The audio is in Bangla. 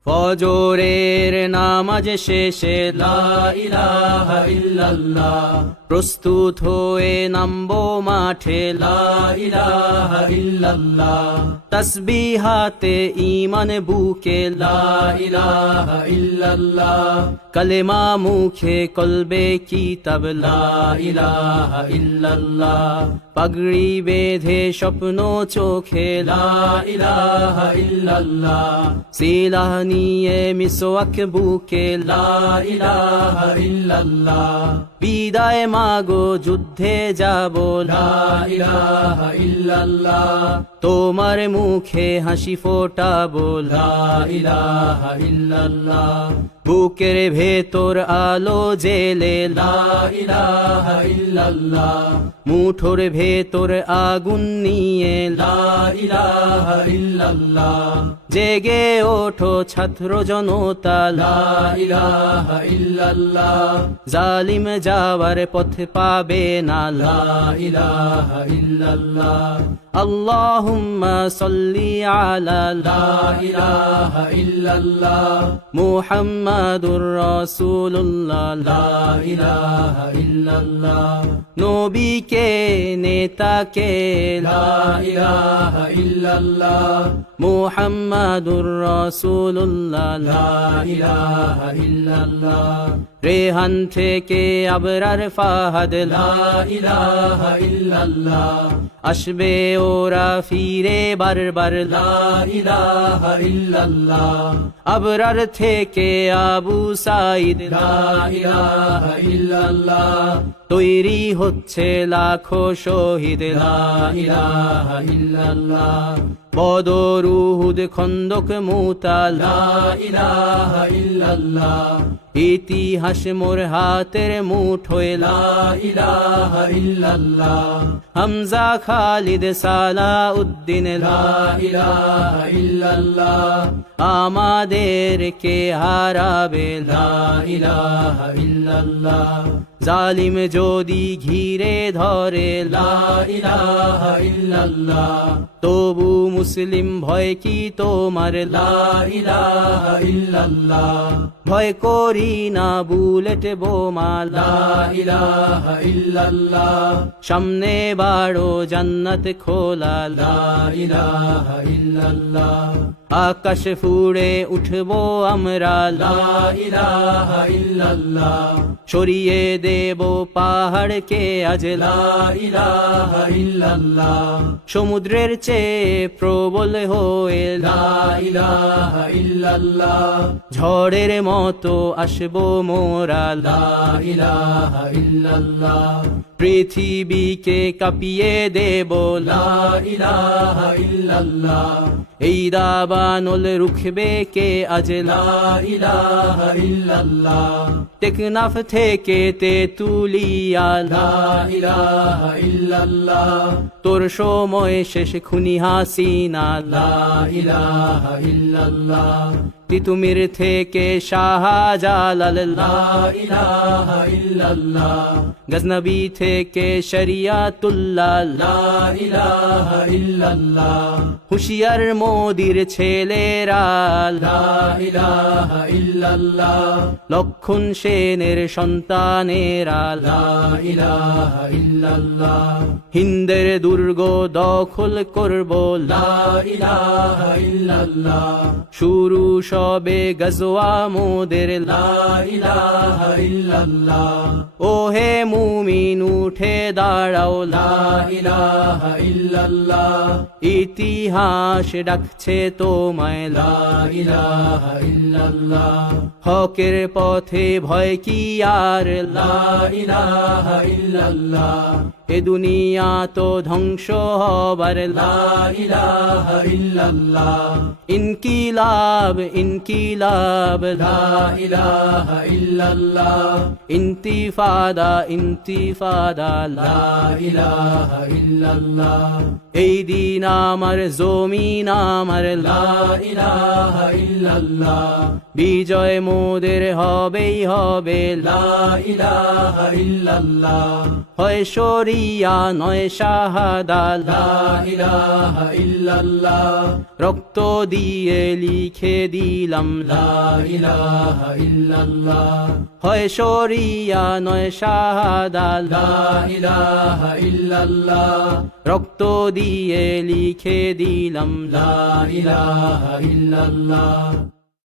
ফজরের নামাজ শেষে লা ইলাহা ইল্লাল্লাহ, প্রস্তুত হয়ে নামবো মাঠে লা ইলাহা ইল্লাল্লাহ, তাসবিহাতে ঈমান বুকে লা ইলাহা ইল্লাল্লাহ, কালেমা মুখে কলবে কিতাব লা ইলাহা ইল্লাল্লাহ, পাগড়ি বেঁধে স্বপ্ন চোখে লা ইলাহা ইল্লাল্লাহ, সিলাহ নিয়ে মিসওয়াক বুকে লা ইলাহা ইল্লাল্লাহ, বিদায় মাগো যুদ্ধে যাব লা ইলাহা ইল্লাল্লাহ, তোমার মুখে হাসি ফোটাবো লা ইলাহা ইল্লাল্লাহ, বুকের ভেতর আলো জেলে লা ইলাহা ইল্লাল্লাহ, মুঠোর ভেতর আগুন নিয়ে লা ইলাহা ইল্লাল্লাহ, জেগে ওঠো ছাত্র জনতা লা ইলাহা ইল্লাল্লাহ, জালিম যাওয়ার পথ পাবে না লা ইলাহা ইল্লাল্লাহ, আল্লাহুম্মা সাল্লি আলা লা ইলাহা ইল্লাল্লাহ, মুহাম্মাদুর রাসূলুল্লাহ লা ইলাহা ইল্লাল্লাহ, নবীকে নেতাকে লা ইলাহা ইল্লাল্লাহ, মুহাম্মাদুর রাসূলুল্লাহ লা ইলাহা ইল্লাল্লাহ, রেহান থেকে আবরার ফাহাদ লা ইলাহা ইল্লাল্লাহ, আসবে ওরা ফিরে বারবার লা ইলাহা ইল্লাল্লাহ, আবরার থেকে আবু সাইদ লা ইলাহা ইল্লাল্লাহ, তৈরি হচ্ছে লাখো শহীদ লা ইলাহা ইল্লাল্লাহ, বদর উহুদ খন্দক মুতা লা ইলাহা ইল্লাল্লাহ, ইতিহাস মোর হাতের মুঠোয় লা ইলাহা ইল্লাল্লাহ, হামজা খালিদ সালাউদ্দিন লা ইলাহা ইল্লাল্লাহ, আমাদেরকে হারাবে লা ইলাহা ইল্লাল্লাহ, জালিম যদি ঘিরে ধরে লা ইলাহা ইল্লাল্লাহ, তবু মুসলিম ভয় কি তোমার লা ইলাহা ইল্লাল্লাহ, ভয় করি না বুলেট বোমা লা ইলাহা ইল্লাল্লাহ, সামনে বাড়ো জান্নাত খোলা লা ইলাহা ইল্লাল্লাহ, আকাশ ফুড়ে উঠবো আমরা লা ইলাহা ইল্লাল্লাহ, সরিয়ে দেব পাহাড়কে আজ লা ইলাহা ইল্লাল্লাহ, সমুদ্রের চেয়ে প্রবল হয়ে লা ইলাহা ইল্লাল্লাহ, ঝড়ের মতো আসবো মোরা লা ইলাহা ইল্লাল্লাহ, পৃথিবীকে কাঁপিয়ে দেব লা ইলাহা ইল্লাল্লাহ, এই দাবানল রুখবে কে আজ লা ইলাহা ইল্লাল্লাহ, টেকনাফ থেকে তেতুলিয়া লা ইলাহা ইল্লাল্লাহ, তোর সময় শেষ খুনি হাসিনা লা ইলাহা ইল্লাল্লাহ, তিতুমির থেকে শাহজালাল লা ইলাহা ইল্লাল্লাহ, গজনবী থেকে শরিয়াতুল্লাহ লা ইলাহা ইল্লাল্লাহ, হুশিয়ার মোদির ছেলেরা লা ইলাহা ইল্লাল্লাহ, লক্ষণ সেনের সন্তানেরা লা ইলাহা ইল্লাল্লাহ, হিন্দের দুর্গ দখল করব লা ইলাহা ইল্লাল্লাহ, শুরু সবে গজওয়া মোদের লা ইলাহা ইল্লাল্লাহ, ওহে মুমিন উঠে দাঁড়াও লা ইলাহা ইল্লাল্লাহ, ইতিহাস ডাকছে তোমায় লা ইলাহা ইল্লাল্লাহ, হকের পথে ভয় কি আর লা ইলাহা ইল্লাল্লাহ, এ দুনিয়া তো ধ্বংস হবার লা ইলাহা ইল্লাল্লাহ, ইনকিলাব ইনকিলাব লা ইলাহা ইল্লাল্লাহ, ইন্তিফাদা ইন্তিফাদা লা ইলাহা ইল্লাল্লাহ, এই দিন আমার জমিন আমার লা ইলাহা ইল্লাল্লাহ, বিজয় মোদের হবেই হবে লা ইলাহা ইল্লাল্লাহ, হয় শরী শরিয়া নয় শাহাদা লা ইলাহা ইল্লাল্লাহ রক্ত দিয়ে লিখে দিলাম লা ইলাহা ইল্লাল্লাহ হয় শরিয়া নয় শাহাদা লা ইলাহা ইল্লাল্লাহ রক্ত দিয়ে লিখে দিলাম লা ইলাহা ইল্লাল্লাহ